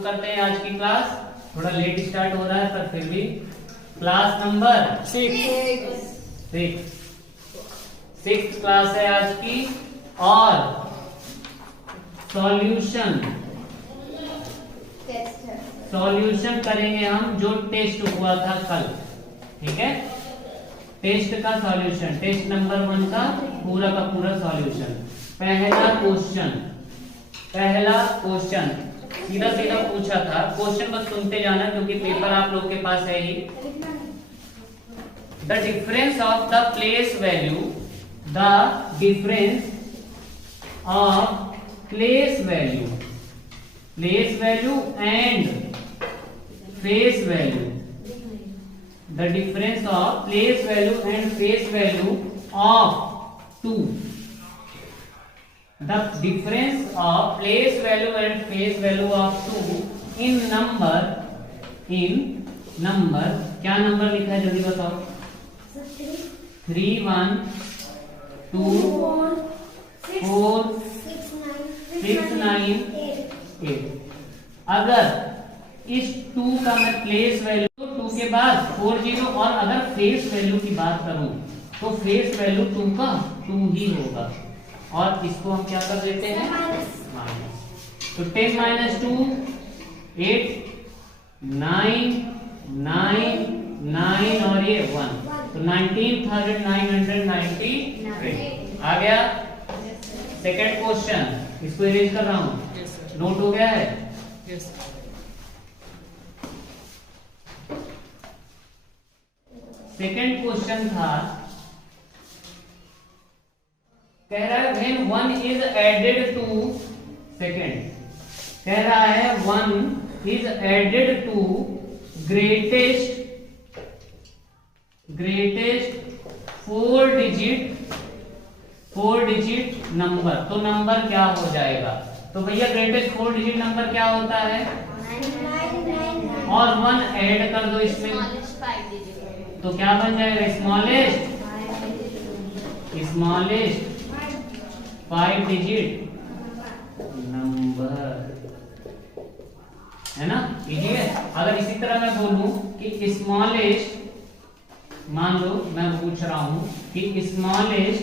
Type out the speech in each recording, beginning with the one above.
शुरू करते हैं आज की क्लास। थोड़ा लेट स्टार्ट हो रहा है पर फिर भी क्लास नंबर 6 क्लास है आज की। और सॉल्यूशन करेंगे हम जो टेस्ट हुआ था कल। ठीक है, टेस्ट का सॉल्यूशन, टेस्ट नंबर 1 का पूरा सॉल्यूशन। पहला क्वेश्चन सीधा पूछा था। क्वेश्चन बस सुनते जाना क्योंकि पेपर आप लोग के पास है ही। The difference of the place value and face value. The difference of place value and face value of 2. The difference of place value and face value of 2 in number क्या नंबर लिखा है जल्दी बताओ। 3 1 2 4 6 9 8। अगर इस 2 का मैं प्लेस वैल्यू के बाद 40 और अगर फेस वैल्यू की बात करूं तो फेस वैल्यू 2 का 2 ही होगा। और इसको हम क्या कर देते हैं माइनस। तो 10 - 2 8 9 9 9 और ये 1 तो 19,990 आ गया। सेकंड क्वेश्चन, इसको इरेज कर रहा हूं। नोट हो गया है? सेकेंड क्वेश्चन था, कह रहा है when 1 is added to second कह रहा है 1 is added to greatest 4 digit number. तो नंबर क्या हो जाएगा? तो भैया ग्रेटेस्ट 4 डिजिट नंबर क्या होता है? और 1 ऐड कर दो इसमें तो क्या बन जाएगा? स्मॉलेस्ट 5 डिजिट नंबर, है ना? इजी है। अगर इसी तरह मैं बोलूं कि स्मॉलेस्ट, मान लो मैं पूछ रहा हूं कि स्मॉलेस्ट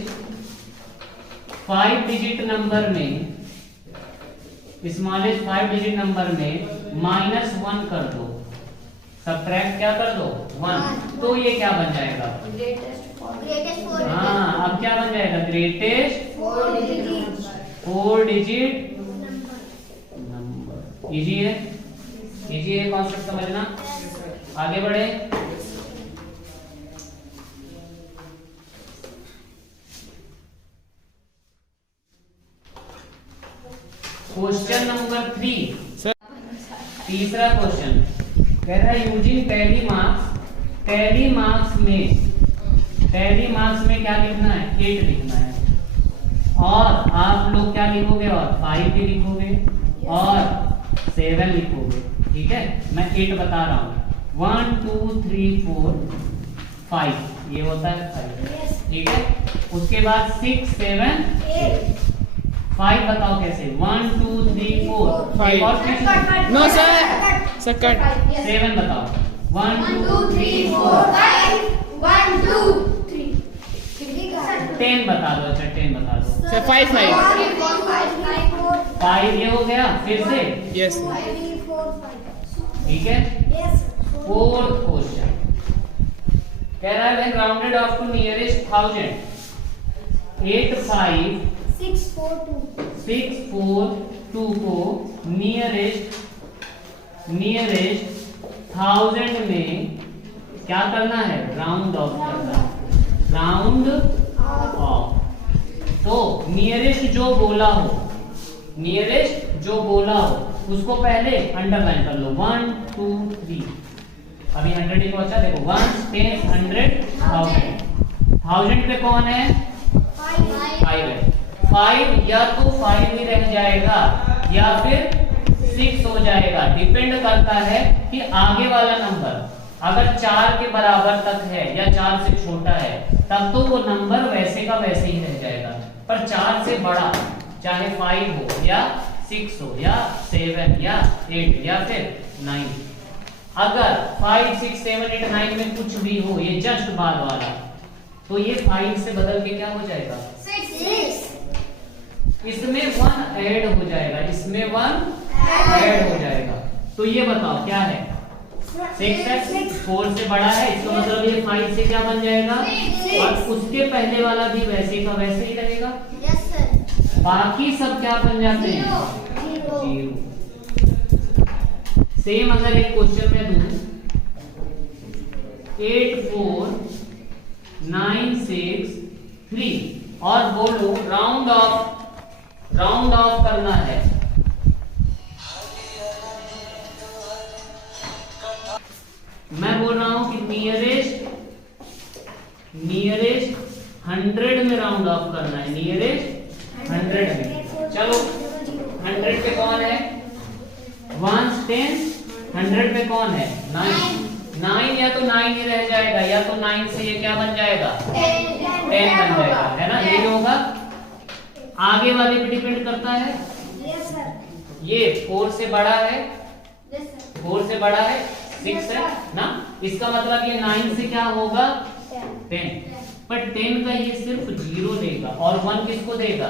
5 डिजिट नंबर में -1 कर दो, सबट्रैक्ट क्या कर दो 1, तो ये क्या बन जाएगा? हाँ, अब क्या बन जाएगा? Greatest 4 digit number. इजी है कॉन्सेप्ट समझना। आगे बढ़े। क्वेश्चन नंबर 3, तीसरा क्वेश्चन कह रहा है यूजिंग टैली मार्क्स में क्या लिखना है? 8 लिखना है। और आप लोग क्या लिखोगे? और 5 भी लिखोगे और 7 लिखोगे। ठीक है, मैं 8 बता रहा हूं। 1 2 3 4 5 ये होता है 5। ठीक है, उसके बाद 6 7 8। 5 बताओ कैसे? 1 2 3 4 5। नो सर, सेकंड 7 बताओ। 1 2 3 4 5 1 2 3 10 बता दो। अच्छा 10 बता दो सर। 5 ये हो गया। फिर से यस ठीक है। फोर्थ क्वेश्चन कह रहा है when rounded off to nearest 1000 8 5 6 4 2 को नियरेस्ट 1000 में क्या करना है? राउंड ऑफ करना है। Round of. तो नियरेस्ट जो बोला हो उसको पहले अंडरलाइन कर लो। 1 2 3 अभी 100 ही पहुंचा। देखो 1 10 100 1000 पे कौन है? 5 है। 5 या तो 5 ही रह जाएगा या फिर 6 हो जाएगा। डिपेंड करता है कि आगे वाला नंबर अगर 4 के बराबर तक है या 4 से छोटा है तब तो वो नंबर वैसे का वैसे ही रह जाएगा। पर 4 से बड़ा चाहे 5 हो या 6 हो या 7 या 8 या फिर 9। अगर 5 6 7 8 9 में कुछ भी हो, ये जस्ट बाद वाला, तो ये 5 से बदल के क्या हो जाएगा 6। इसमें 1 ऐड हो जाएगा, इसमें 1 ऐड हो जाएगा। तो ये बताओ क्या है 6 है, 4 से बड़ा है, इसका मतलब ये 5 से क्या बन जाएगा, और उसके पहले वाला भी वैसे का वैसे ही रहेगा। Yes sir. बाकी सब क्या बन जाते हैं 0। सेम अगर एक क्वेश्चन में दूं 8 4 9 6 3 और बोलो राउंड ऑफ करना है, मैं बोल रहा हूं कि नियरेस्ट 100 में राउंड ऑफ करना है, नियरेस्ट 100 में। चलो 100 पे कौन है 1 10, 100 पे कौन है 9, या तो 9 ही रह जाएगा, या तो 9 से ये क्या बन जाएगा 10 बन जाएगा, है ना, यही होगा। आगे वाले पे डिपेंड करता है, यस सर। ये 4 से बड़ा है, यस सर। 4 से बड़ा है 6 है ना, इसका मतलब ये 9 से क्या होगा 10, पर 10 का ये सिर्फ 0 देगा और 1 किसको देगा,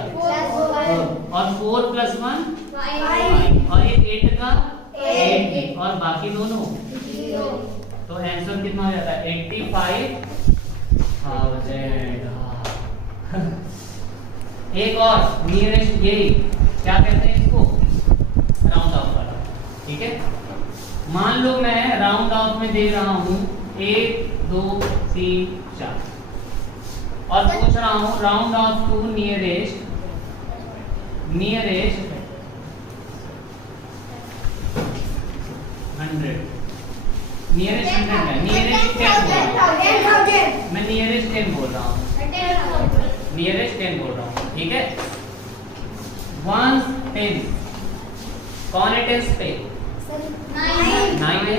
और 4 प्लस 1 5, और ये 8 का 8 और बाकी दोनों 0। तो आंसर कितना हो जाता है 85,000। एक और नियरेस्ट, ये क्या कहते हैं इसको राउंड ऑफ वाला, ठीक है। मान लो मैं राउंड ऑफ में दे रहा हूं 1 2 3 4 और पूछ रहा हूं round off to nearest 100, nearest 100 है, नियरेस्ट 10 मैं नियरेस्ट 10 बोल रहा हूँ, नियरेस्ट 10 बोल रहा हूँ, ठीक है। 1 10 कौन है 10 पे 9 है,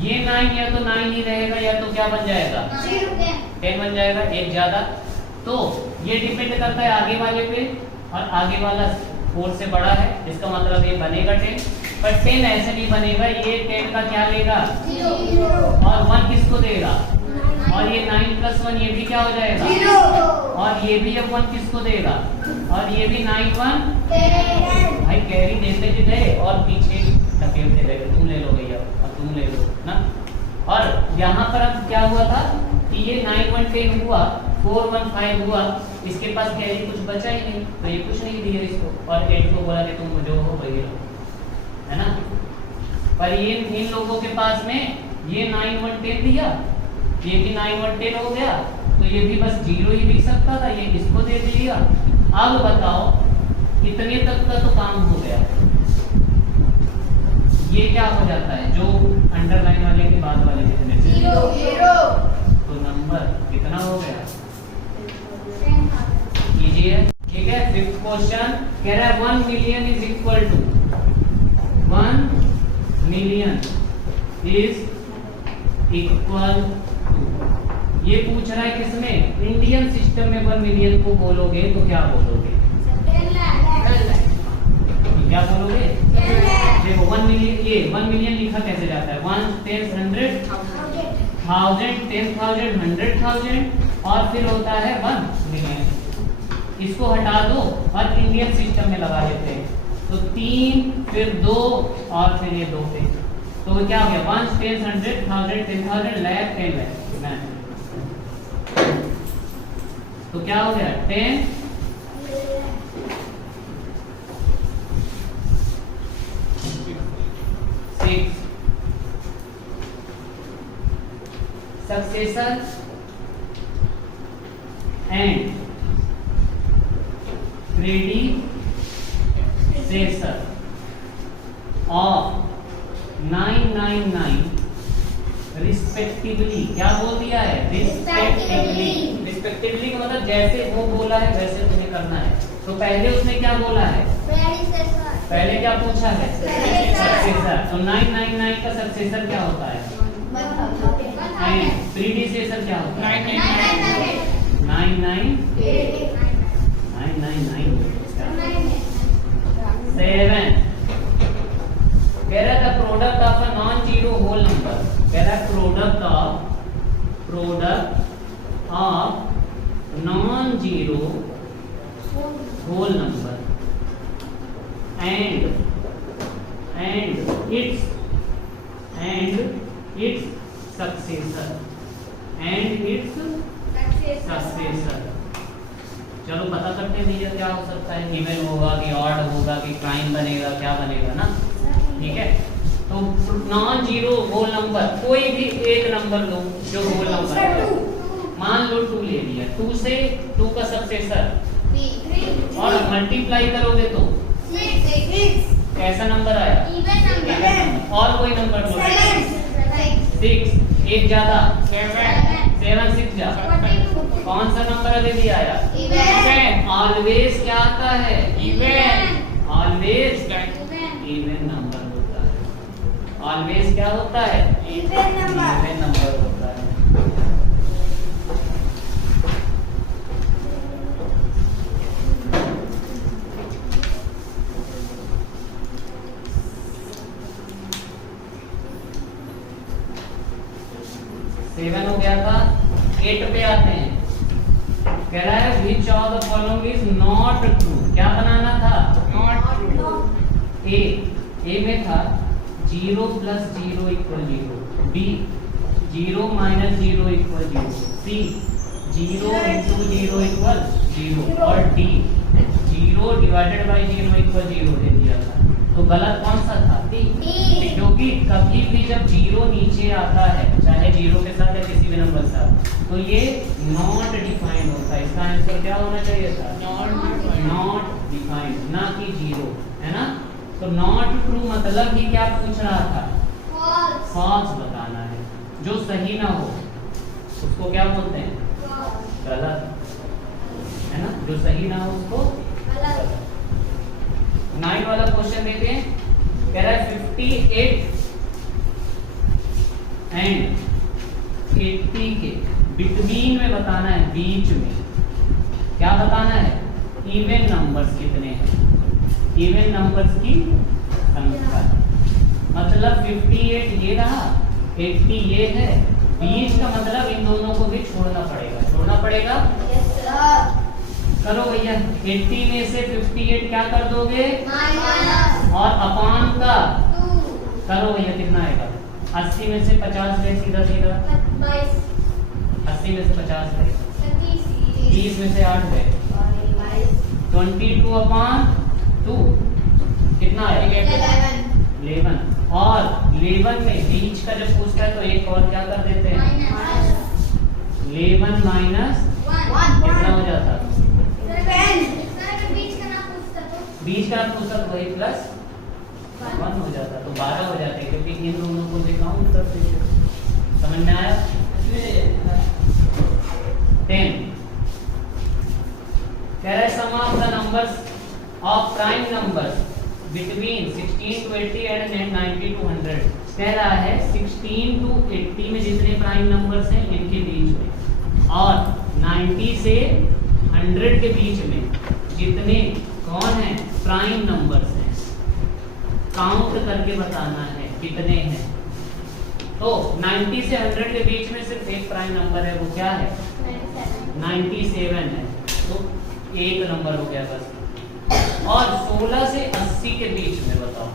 ये 9 या तो 9 ही रहेगा या तो क्या बन जाएगा 10 बन जाएगा, एक ज्यादा। तो ये डिपेंड करता है आगे वाले पे, और आगे वाला 4 से बड़ा है, इसका मतलब ये बनेगा 10, पर 10 ऐसे नहीं बनेगा, ये 10 का क्या लेगा 0 और 1 किसको देगा, और ये 9 प्लस 1 ये भी क्या हो जाएगा 0 और ये भी अब 1 किसको देगा, और ये भी 9 1 भाई कैरी देते जी गए और पीछे धकेलते गए, तुम ले लो भैया अब तुम ले लो ना। और यहाँ पर अब क्या हुआ था कि ये 9 1 10 हुआ, 4 1 5 हुआ, इसके पास कैरी कुछ बचा ही नहीं, तो ये कुछ नहीं दिया इसको, और 8 को बोला कि तुम जो हो वही लो, है ना। पर ये इन लोगों के पास में ये 9 1 10 दिया, ये भी 9 1 10 हो गया, तो ये भी बस 0 ही दिख सकता था, ये इसको दे दिया। अब बताओ इतने तक का तो काम हो गया, ये क्या हो जाता है जो अंडरलाइन वाले के बाद वाले कितने 0 तो नंबर कितना हो गया, कीजिए, ठीक है। फिफ्थ क्वेश्चन कह रहा है 1 million is equal to 1 million is equal to, ये पूछ रहा है किसमें इंडियन सिस्टम में 1 मिलियन को बोलोगे तो क्या बोलोगे, क्या बोलोगे, देखो 1 मिलियन, ये 1 मिलियन लिखा कैसे जाता है 1 10 100 1000 10,000 100,000 और फिर होता है 1 मिलियन। इसको हटा दो और इंडियन सिस्टम में लगा लेते हैं, तो 3 फिर 2 और फिर ये 2 पे, तो क्या हो गया 1 10 100 1000 10,000 लाख 10 लाख, तो क्या हो गया 10 6 successor and predecessor of 999 respectively, क्या बोल दिया है रिस्पेक्टिवली, रिस्पेक्टिवली का मतलब जैसे वो बोला है वैसे तुम्हें करना है। तो पहले उसने क्या बोला है, पहले क्या पूछा है सक्सेसर, तो 999 का सक्सेसर क्या होता है एंड प्रीडिसेसर क्या होता है 999 7 कह रहा था product of a non zero whole number, कह रहा है product of non zero whole number and its successor चलो पता करते हैं भैया क्या हो सकता है, इवन होगा कि ऑड होगा कि प्राइम बनेगा, क्या बनेगा ना। ठीक है, तो नॉन जीरो होल नंबर कोई भी एक नंबर लो जो होल नंबर है, मान लो 2 ले लिया, 2 से 2 का सक्सेसर और मल्टीप्लाई करोगे तो कैसा नंबर आया, इवन। और कोई नंबर लो, 6 एक ज्यादा 7 6 जा, कौन सा नंबर अभी भी आया, इवन। ऑलवेज क्या आता है, इवन। ऑलवेज इवन नंबर होता है, ऑलवेज क्या होता है, इवन नंबर होता है। सेवन हो गया था, 8 पे आते हैं, कह रहा है which of the following is not true, क्या बनाना था, not true। ए में था 0 + 0 = 0, बी 0 - 0 = 0, सी 0 × 0 = 0 और डी 0 ÷ 0 = 0 दे दिया था। तो गलत कौन सा था, डी, क्योंकि कभी भी जब 0 नीचे आता है, चाहे 0 के साथ या किसी भी नंबर के साथ, तो ये नॉट डिफाइंड होता है। इसका आंसर क्या होना चाहिए था, नॉट डिफाइंड, ना कि 0, है ना। तो नॉट ट्रू मतलब ही क्या पूछ रहा था, फॉल्स बताना है, जो सही ना हो उसको क्या बोलते हैं, गलत, है ना, जो सही ना हो उसको गलत। 9 वाला क्वेश्चन देते हैं, कह रहा है 58 एंड 80 के बिटवीन में बताना है, बीच में क्या बताना है, इवन नंबर्स कितने हैं, इवन नंबर्स की संख्या। मतलब 58 ये रहा, 80 ये है, बीच का मतलब इन दोनों को भी छोड़ना पड़ेगा, करो भैया। 80 में से 58 क्या कर दोगे, और अपान का करो भैया, कितना आएगा, 80 में से 50 गए, सीधा 80 में से 50 गए, 30 में से 8 गए, 22/2 कितना है, 11। और 11 में बीच का जब पूछता है तो एक और क्या कर देते हैं, 11 - कितना हो जाता, बीच का पूछता तो वही +1 हो जाता, तो 12 हो जाते, क्योंकि इन दोनों को भी काउंट करते थे। समझ में आया। 10 कह रहा है sum of the numbers of prime numbers between 16 to 80 and 90 to 100। कह रहा है 16 to 80 में जितने प्राइम नंबर्स हैं इनके बीच में, और 90 से 100 के बीच में जितने कौन है प्राइम नंबर्स हैं, काउंट करके बताना है कितने हैं। तो 90 से 100 के बीच में सिर्फ एक प्राइम नंबर है, वो क्या है, 97 है, तो एक नंबर हो गया बस। और 16 से 80 के बीच में बताओ,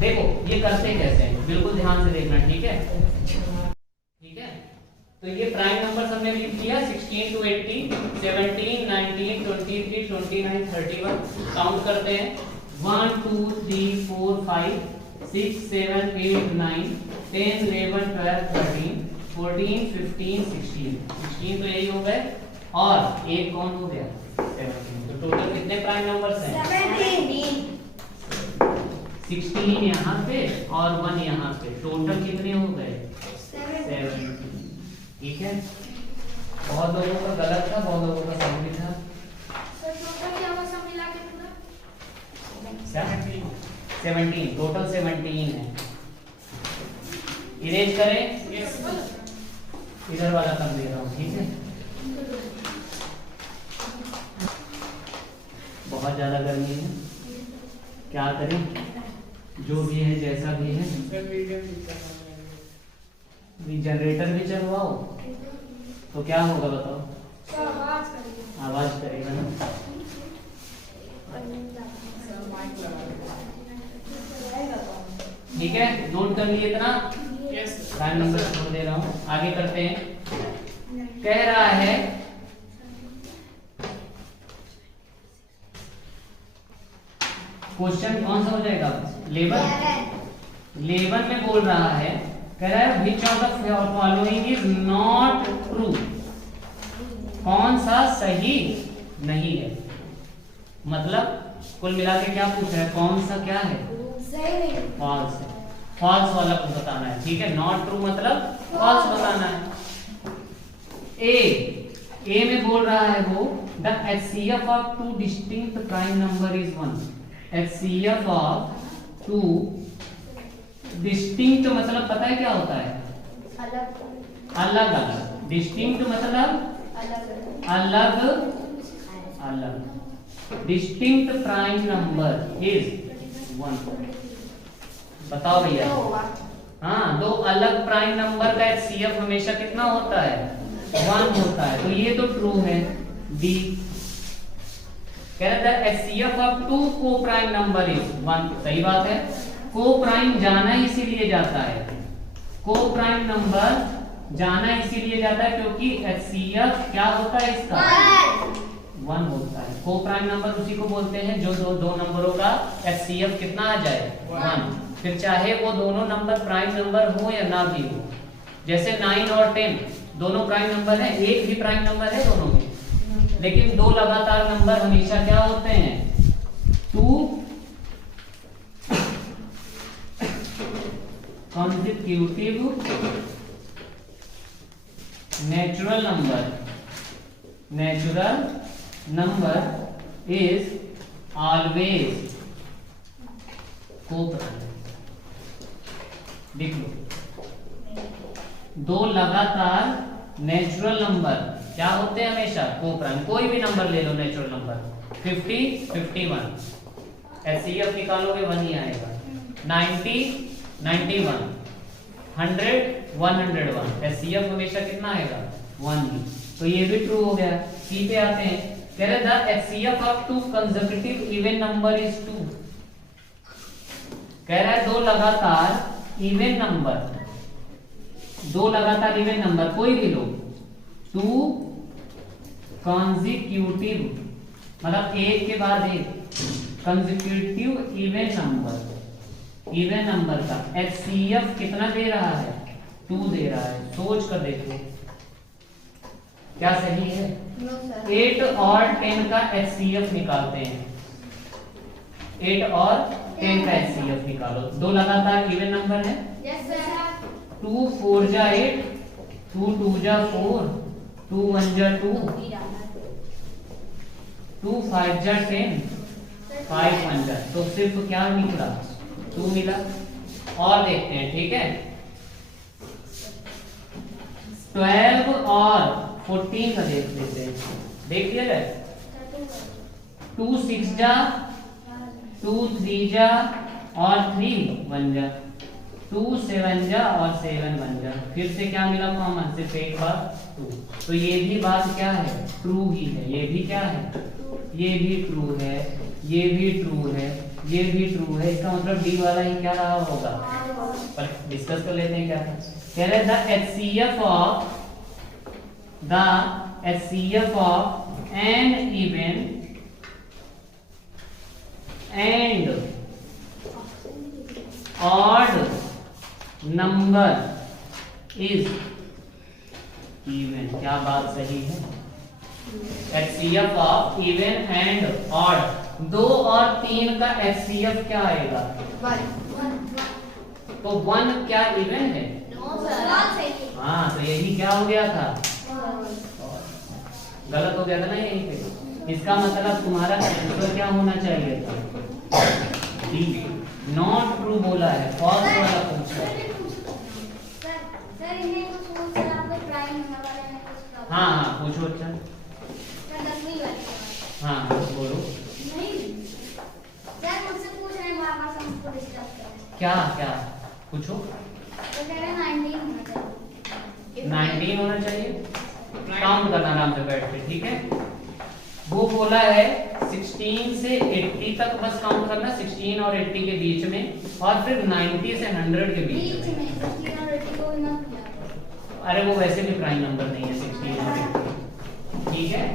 देखो ये करते कैसे हैं, बिल्कुल ध्यान से देखना, ठीक है। तो ये प्राइम नंबर हमने लिख दिया, 16 to 80, 17, 19, 23, 29, 31। काउंट करते हैं, 1 2 3 4 5 6 7 8 9 10 11 12 13 14 15 16 तो यही हो गए, और एक कौन हो गया, 17। तो टोटल कितने प्राइम नंबर्स हैं, 16 यहाँ पे और 1 यहाँ पे, टोटल कितने हो गए, 17। ठीक है, बहुत लोगों का गलत था, बहुत लोगों का सही भी था। 17, टोटल 17 है। इरेज करें, इधर वाला कर दे रहा हूँ, ठीक है। बहुत ज़्यादा गर्मी है, क्या करें, जो भी है जैसा भी है, जनरेटर भी चलवाओ तो क्या होगा बताओ, आवाज करेगा ना। ठीक है, नोट कर लिए इतना, टाइम नंबर छोड़ दे रहा हूँ, आगे करते हैं। कह रहा है क्वेश्चन कौन सा हो जाएगा, 11 में बोल रहा है, कह रहा है which of the following is not true, कौन सा सही नहीं है। मतलब कुल मिला के क्या पूछ रहा है, कौन सा क्या है, फॉल्स है, फॉल्स वाला को बताना है। ठीक है, नॉट ट्रू मतलब फॉल्स बताना है। ए में बोल रहा है वो the HCF of two distinct prime number is 1। HCF of two distinct मतलब पता है क्या होता है, अलग अलग, डिस्टिंक्ट मतलब अलग अलग, डिस्टिंक्ट प्राइम नंबर इज 1। बताओ भैया, हाँ, दो अलग प्राइम नंबर का HCF हमेशा कितना होता है, 1 होता है, तो ये तो ट्रू है। डी कह रहा था HCF ऑफ टू को प्राइम नंबर इज 1, सही बात है। को प्राइम जाना इसीलिए जाता है, को प्राइम नंबर जाना इसीलिए जाता है क्योंकि HCF क्या होता है इसका, 1 होता है। को प्राइम नंबर उसी को बोलते हैं जो दो नंबरों का HCF कितना आ जाए, 1। फिर चाहे वो दोनों नंबर प्राइम नंबर हो या ना भी हो, जैसे 9 और 10 दोनों प्राइम नंबर है, एक भी प्राइम नंबर है दोनों में, लेकिन दो लगातार नंबर हमेशा क्या होते हैं, 2 consecutive natural number is always co-prime। देख लो, दो लगातार नेचुरल नंबर क्या होते हैं हमेशा, को प्राइम। कोई भी नंबर ले लो नेचुरल नंबर, 50 51, HCF निकालोगे 1 ही आएगा, 90 91, 100 101, HCF हमेशा कितना आएगा, 1 ही। तो ये भी ट्रू हो गया। सी पे आते हैं, कह रहे the HCF of to consecutive even number is 2। कह रहा है दो लगातार इवन नंबर, दो लगातार इवन नंबर कोई भी लो, 2 consecutive मतलब एक के बाद एक consecutive इवन नंबर का HCF कितना दे रहा है, 2 दे रहा है। सोच कर देखो क्या सही है। 8 और 10 का HCF निकालते हैं, 8 और 10 का HCF निकालो। दो लगातार इवन नंबर है, 2 4 जा 8, 2 2 जा 4, 2 1 जा 2, 2 5 जा 10, 5 1 जा, तो सिर्फ क्या निकला, 2 मिला। और देखते हैं, ठीक है, 12 और 14 का देख लेते हैं, देख लिया जाए। 2 6 जा, 2 3 जा और 3 1 जा, 2 7 जा और 7 1 जा। फिर से क्या मिला कॉमन, सिर्फ एक बार 2। तो ये भी बात क्या है, ट्रू ही है। ये भी क्या है, ये भी ट्रू है, ये भी ट्रू है, ये भी ट्रू है। इसका मतलब डी वाला ही क्या रहा होगा, पर डिस्कस कर लेते हैं क्या कह रहे हैं। The HCF of an even and odd number is even। क्या बात सही है, HCF of even and odd, 2 और 3 का HCF क्या आएगा, 1। तो 1 क्या इवन है, हाँ, तो यही क्या हो गया था, गलत हो गया था ना यहीं पे। इसका मतलब तुम्हारा आंसर क्या होना चाहिए था, डी, नॉट ट्रू बोला है, फॉल्स वाला पूछा है। हाँ हाँ पूछो, अच्छा हाँ बोलो। क्या क्या पूछो। 19 होना चाहिए। काउंट करना आराम से बैठ के, ठीक है। वो बोला है 16 से 80 तक बस काउंट करना, 16 और 80 के बीच में, और फिर 90 से 100 के बीच में। अरे वो वैसे भी प्राइम नंबर नहीं है 16 और 80, ठीक है।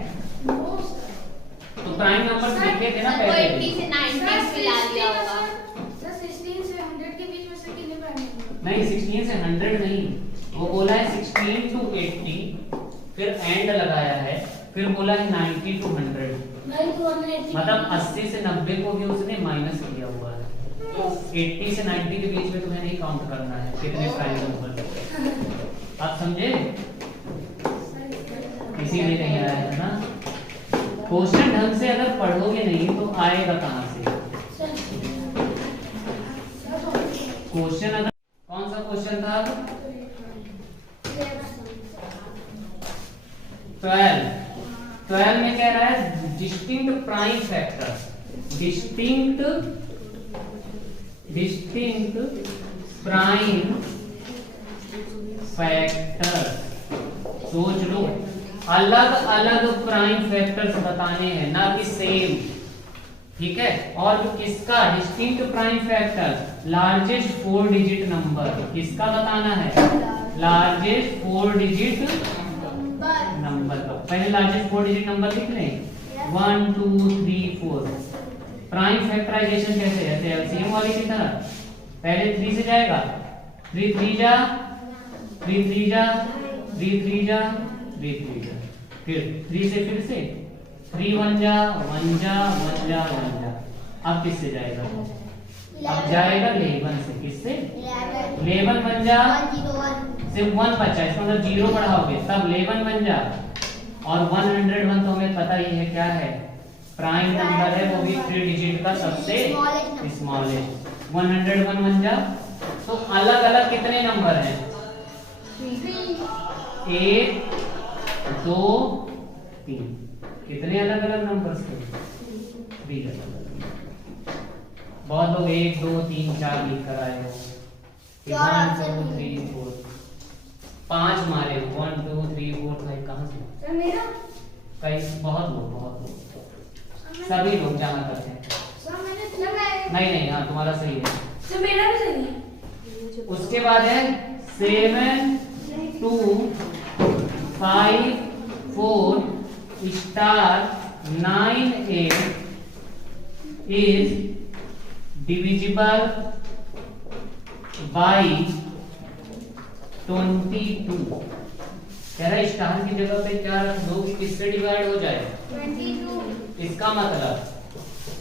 तो प्राइम नंबर लिखे थे ना पहले। 80 से 90 मिला दिया होगा। नहीं 16 से 100 नहीं, वो बोला है 16 to 80, फिर एंड लगाया है, फिर बोला है 90 to 100, मतलब 80 से 90 को भी उसने माइनस किया हुआ है। 80 से 90 के बीच में तुम्हें नहीं काउंट करना है कितने प्राइम नंबर। आप समझे? इसीलिए नहीं आया है ना। क्वेश्चन ढंग से अगर पढ़ोगे नहीं तो आएगा कहाँ से क्वेश्चन? अगर कौन सा क्वेश्चन था? 12 में कह रहा है distinct prime factors, distinct prime factors. सोच लो, अलग अलग प्राइम फैक्टर्स बताने हैं, ना कि सेम, ठीक है। और किसका distinct prime factor? Largest 4 digit number. किसका बताना है? लार्जेस्ट 4 डिजिट नंबर का। पहले लार्जेस्ट 4 डिजिट नंबर लिख लें, 1 2 3 4। प्राइम फैक्टराइजेशन कैसे है? जैसे एलसीएम वाली की तरह, पहले 3 से जाएगा, 3 3 जा, 3 3 जा, 3 3 जा, 3 3 जा, फिर 3 से फिर से 3 1 जा, 1 जा, 1 जा, 1 जा। अब किससे जाएगा? अब जाएगा 11 से। किससे? 11 बन जा, सिर्फ 1 बचा, इसका मतलब 0 बढ़ाओगे तब 11 बन जा। और 101 तो हमें पता ही है क्या है, प्राइम नंबर है, वो भी 3 डिजिट का सबसे स्मॉलेस्ट। 101 बन जा। तो अलग अलग कितने नंबर हैं? 1 2 3। कितने अलग अलग नंबर थे? 3 अलग। बहुत लोग 1 2 3 4 लिख कर आए हो। 1 2 3 4 5 मारे हो। 1 2 3 4 5 कहां से? कई बहुत लोग सभी लोग जाना करते हैं। नहीं हाँ तुम्हारा सही है। मेरा भी सही है। उसके बाद है 7 2 5 4 स्टार 9 8 is divisible by 22। कह रहा है स्टार की जगह पे क्या रख दो कि किससे डिवाइड हो जाए? 22। इसका मतलब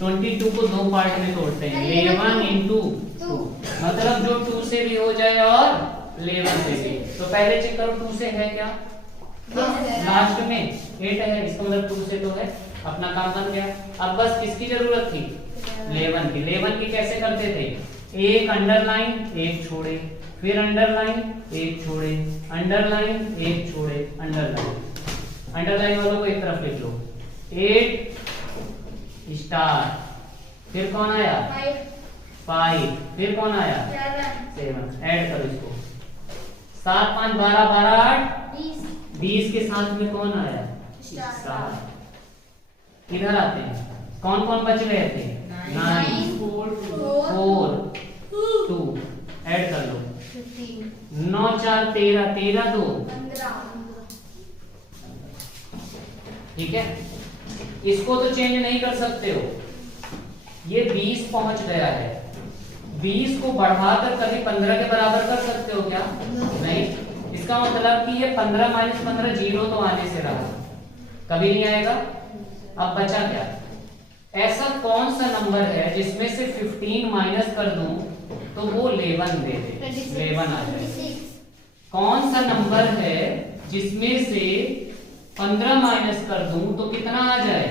22 को 2 पार्ट में तोड़ते हैं, 11 into 2, मतलब जो 2 से भी हो जाए और 11 से भी। तो पहले चेक करो 2 से है क्या? लास्ट में 8 है, इसका मतलब 2 से तो है, अपना काम बन गया। अब बस किसकी जरूरत थी? 11 की। 11 की कैसे करते थे? एक अंडरलाइन एक छोड़े, फिर अंडरलाइन एक छोड़े, अंडरलाइन एक छोड़े, अंडरलाइन। अंडरलाइन वालों को एक तरफ लिख लो। 8 स्टार, फिर कौन आया? 5, फिर कौन आया? 7। ऐड करो इसको, 7 5 12 12 8 20 के साथ में कौन आया? स्टार। इधर आते हैं, कौन कौन बच गए थे? 9 4 2, ऐड कर लो। 9 4 13 13 2, ठीक है। इसको तो चेंज नहीं कर सकते हो, ये 20 पहुंच गया है। 20 को बढ़ाकर कभी 15 के बराबर कर सकते हो क्या? नहीं। इसका मतलब कि ये 15 - 15 0 तो आने से रहा, कभी नहीं आएगा। अब बचा क्या? ऐसा कौन सा नंबर है जिसमें से 15 माइनस कर दूं तो वो 11 दे दे? 11 आ जाए। कौन सा नंबर है जिसमें से 15 माइनस कर दूं तो कितना आ जाए?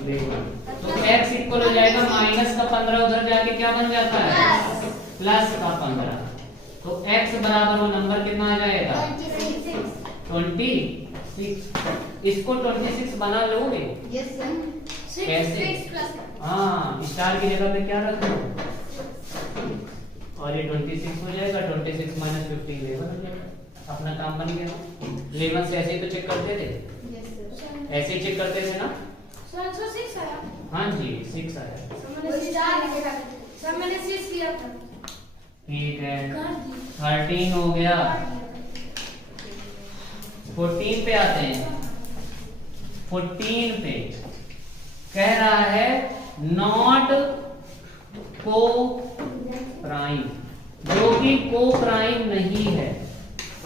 11। तो x इक्वल हो जाएगा माइनस का 15 उधर जाके क्या बन जाता है? प्लस का 15। तो x बराबर वो नंबर कितना आ जाएगा? 26। इसको 26 बना लोगे? Yes sir. कैसे? हाँ, स्टार की जगह पे क्या रख दो? और ये 26 हो जाएगा, 26 माइनस 15 11 हो जाएगा। अपना काम बन गया। 11 से ऐसे ही तो चेक करते थे, ऐसे ही चेक करते थे ना। हाँ जी 6 आया। ठीक है 13 हो गया। 14 पे आते हैं। 14 पे कह रहा है नॉट को प्राइम, जो कि को प्राइम नहीं है,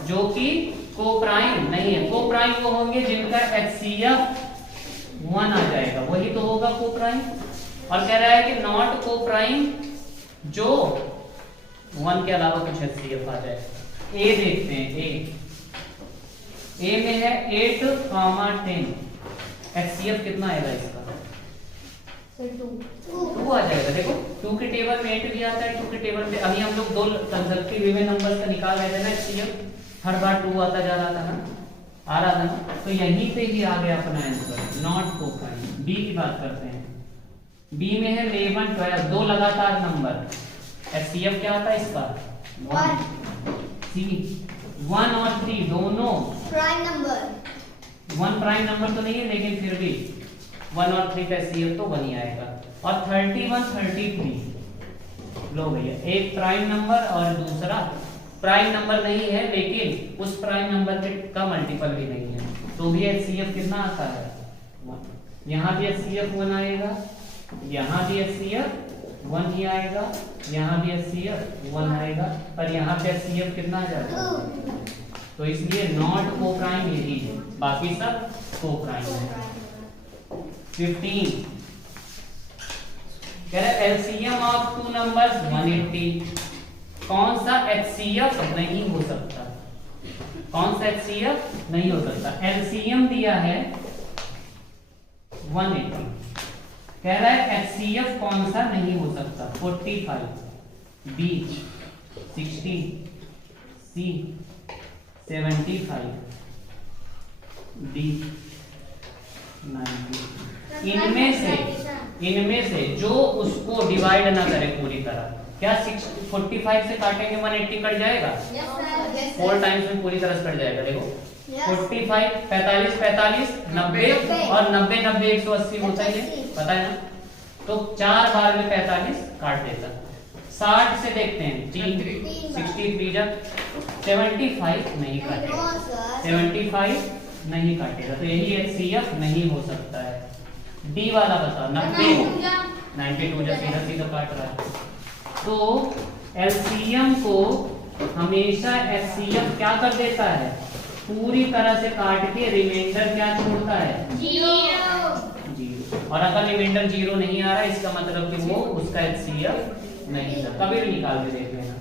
जो कि को प्राइम नहीं है। को प्राइम वो होंगे जिनका HCF 1 आ जाएगा, वही तो होगा को प्राइम। और कह रहा है कि नॉट को प्राइम जो 1 के अलावा कुछ HCF आ जाए। ए देखते हैं, ए में है 8, 10। HCF कितना आएगा इसका? 2 आ जाएगा। देखो 2 के टेबल में 8 भी आता है, 2 के टेबल में अभी हम लोग 2 कंसेक्यूटिव इवन नंबर्स का निकाल रहे थे ना, HCF हर बार 2 आता जा रहा था ना, आ रहा था ना, तो यहीं पे ही आ गया अपना आंसर नॉट को प्राइम। बी की बात करते हैं। बी में है 11, 12, 2 लगातार नंबर। HCF क्या आता है इसका? 1। सी 1 और 3 दोनों प्राइम नंबर। 1 प्राइम नंबर तो नहीं है, लेकिन फिर भी 1 और 3 का HCF तो 1 ही आएगा। और 31, 33 लो भैया, एक प्राइम नंबर और दूसरा प्राइम नंबर नहीं है, लेकिन उस प्राइम नंबर के का मल्टीपल भी नहीं है, तो भी HCF कितना आता है? 1। यहाँ भी HCF 1 आएगा, यहाँ भी HCF 1 ही आएगा, यहाँ भी HCF 1 आएगा, पर यहाँ पे HCF कितना आ जाता है? तो इसलिए नॉट को प्राइम यही है, बाकी सब को प्राइम है। 15 कह रहा है LCM ऑफ 2 नंबर्स 180। कौन सा HCF नहीं हो सकता? कौन सा HCF नहीं हो सकता? LCM दिया है 180, कह रहा है HCF कौन सा नहीं हो सकता? 45, B 60, C 75, D 90। इनमें से जो उसको डिवाइड ना करे पूरी तरह, क्या 45 से काटेंगे 180 कट जाएगा? 4 टाइम्स में पूरी तरह से कट जाएगा। देखो 45, 45, 45, 90 और 90, 90, 180 होता है, पता है ना? तो 4 बार में 45 काट देता। 60 से देखते हैं, 63 जब 75 नहीं काटेगा, 75 नहीं काटेगा, तो यही HCF नहीं हो सकता है। डी वाला बताओ, 90, 92 जब सीधा सीधा काट रहा है, तो LCM को हमेशा HCF क्या कर देता है? पूरी तरह से काट के रिमाइंडर क्या छोड़ता है? 0। और अगर रिमाइंडर 0 नहीं आ रहा है, इसका मतलब कि वो उसका HCF नहीं था। कभी भी निकाल के देख लेना।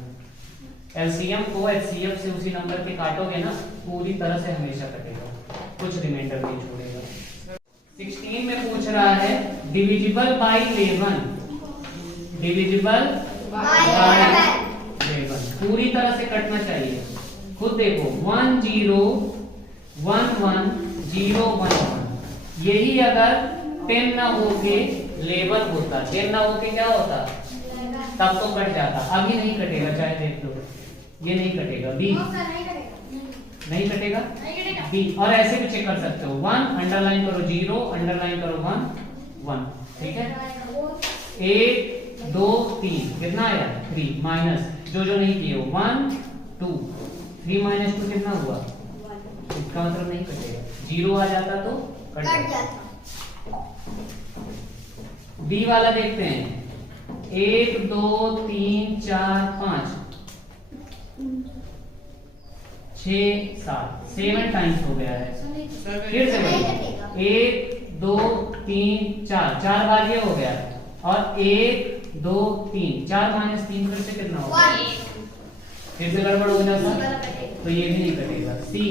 LCM को HCF से उसी नंबर के काटोगे ना, पूरी तरह से हमेशा कटेगा, कुछ रिमाइंडर नहीं छोड़ेगा। 16 में पूछ रहा है डिविजिबल बाय 11, डिविजिबल बाय 11 पूरी तरह से कटना चाहिए। खुद देखो 1 0 1 1 0 1 1, यही अगर 10 ना होके 11 होता, 10 ना होके क्या होता? तब तो कट जाता। अभी नहीं कटेगा, चाहे देख लो, ये नहीं कटेगा। बी नहीं कटेगा, बी। और ऐसे भी चेक कर सकते हो, 1 अंडरलाइन करो, 0 अंडरलाइन करो, 1 1, ठीक है। 1 2 3 कितना आया? 3 माइनस जो नहीं किए हो, 1 2 3 माइनस 2 कितना हुआ? इसका मतलब नहीं कटेगा, 0 आ जाता तो कट जाता। बी वाला देखते हैं, 1 2 3 4 5 6 7 7 टाइम्स हो गया है। फिर से 1 2 3 4 4 बार ये हो गया, और 1 2 3 4 माइनस 3 फिर से कितना होगा? फिर से गड़बड़ हो जाता, तो ये भी नहीं कटेगा। सी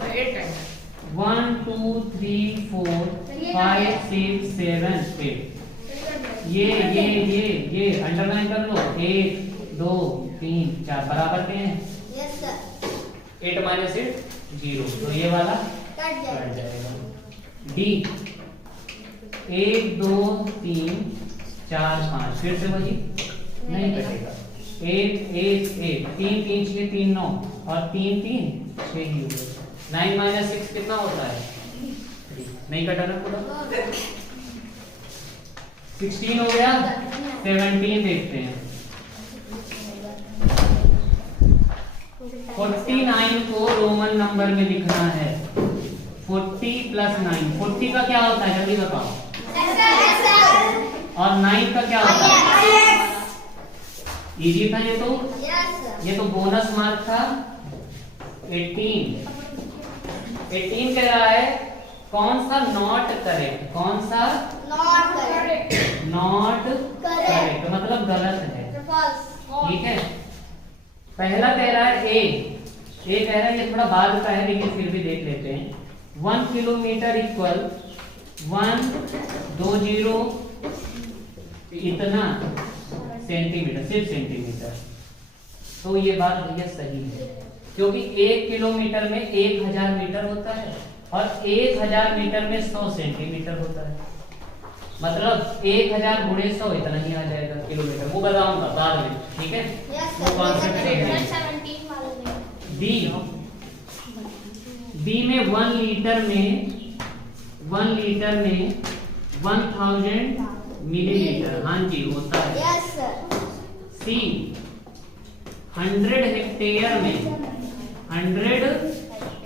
1 2 3 4 5 6 7 8, ये अंडरलाइन कर लो, 1 2 3 4 बराबर के हैं। 8 माइनस 8 0, तो ये वाला कट जाएगा। डी 1 2 3 4 5 फिर से वही नहीं कटेगा। 8 8 8 3 3 6 3 9 और 3 3 6 ही हो गए। 9 माइनस 6 कितना होता है? 3। नहीं कटा ना पूरा? 16 हो गया। 17 देखते हैं। 49 को रोमन नंबर में लिखना है। 40 प्लस 9, 40 का क्या होता है जल्दी बताओ? और 9 का क्या होता है? इजी था ये तो। ये तो बोनस मार्क था। 18 कह रहा है कौन सा नॉट करेक्ट, कौन सा नॉट करेक्ट मतलब गलत है। ठीक है, पहला कह रहा है ए कह रहा है, ये थोड़ा बाद का है लेकिन फिर भी देख लेते हैं। 1 किलोमीटर इक्वल 120 इतना सेंटीमीटर, सिर्फ सेंटीमीटर। तो ये बात भैया सही है, क्योंकि 1 किलोमीटर में 1000 मीटर होता है और 1000 मीटर में 100 सेंटीमीटर होता है। मतलब 1000 गुणे 100 इतना ही आ जाएगा किलोमीटर। वो बताऊंगा बाद में, ठीक है? वो कॉन्सेप्ट है। बी में 1 लीटर में 1000 मिलीलीटर, हाँ जी होता है। सी 100 हेक्टेयर में 100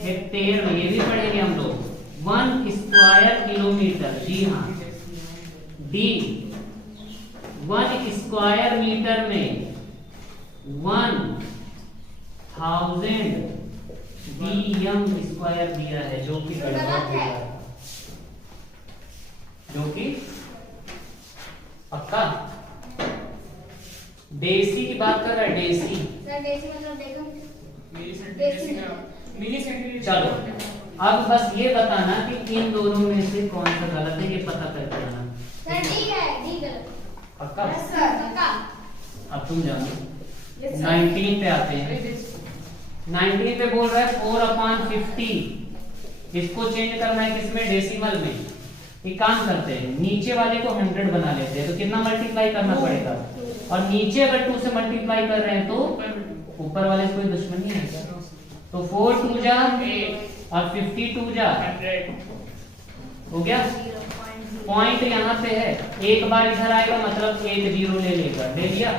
हेक्टेयर में, ये भी पढ़ेंगे हम लोग, 1 स्क्वायर किलोमीटर। जी हाँ। डी 1 स्क्वायर मीटर में 1000 dm स्क्वायर दिया है, जो कि गड़बड़ है, जो कि पक्का डेसी की बात कर रहा है। डेसी चलो, अब बस ये बताना कि इन दोनों में से कौन सा गलत है, ये पता करके आना। पक्का? अब तुम जानो। 19 पे आते हैं। 19 पे बोल रहा है 4/50। इसको चेंज करना है किसमें? डेसिमल में। एक काम करते हैं, नीचे वाले को 100 बना लेते हैं, तो कितना मल्टीप्लाई करना पड़ेगा? और नीचे अगर 2 से मल्टीप्लाई कर रहे हैं तो ऊपर वाले से कोई दुश्मनी है क्या? तो 4 2 जा 8 और 52 जा 100 हो गया। पॉइंट यहाँ पे है, एक बार इधर आएगा मतलब 1 0 ले लेगा। ले लिया?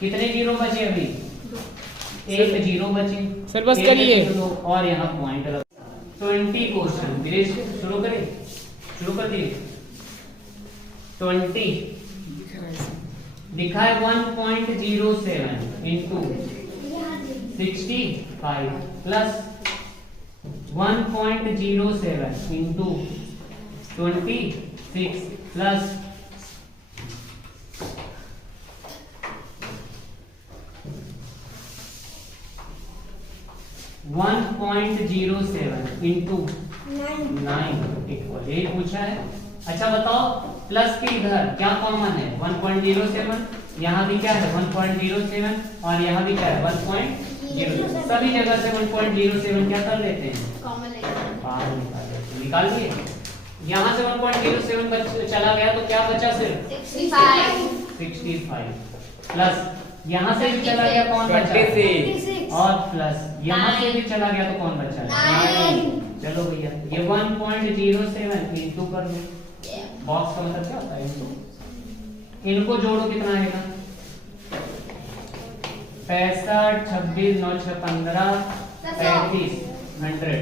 कितने जीरो बचे अभी? 1 0 बचे सर, बस करिए। और यहाँ पॉइंट 20 क्वेश्चन शुरू करें, शुरू कर दिए। 20 लिखा है 1.07 into 65 plus 1.07 into 26 plus 1.07 into 9 equal, यही पूछा है। अच्छा बताओ, प्लस के इधर क्या कॉमन है? 1.07, यहाँ भी क्या है 1.07 और यहाँ भी क्या है 1.07। सभी जगह से 1.07 क्या कर लेते हैं? बाहर निकाल लेते हैं। निकाल दिए। यहाँ से 1.07 चला गया तो क्या बचा? सिर्फ 65 प्लस यहाँ से भी चला गया, कौन बचा? 26 और प्लस यहाँ से भी चला गया तो कौन बचा? 9। चलो भैया ये 1.07 इंटू कर दो। बॉक्स का मतलब क्या होता है? इंटू। इनको जोड़ो, कितना आएगा? 65 26 9 6 15 35 100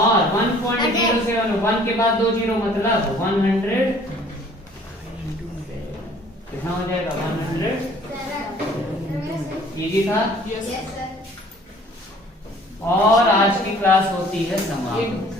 और 1.07 1 के बाद 2 जीरो मतलब 100 कितना हो जाएगा? 100। इजी था। और आज की क्लास होती है समाप्त।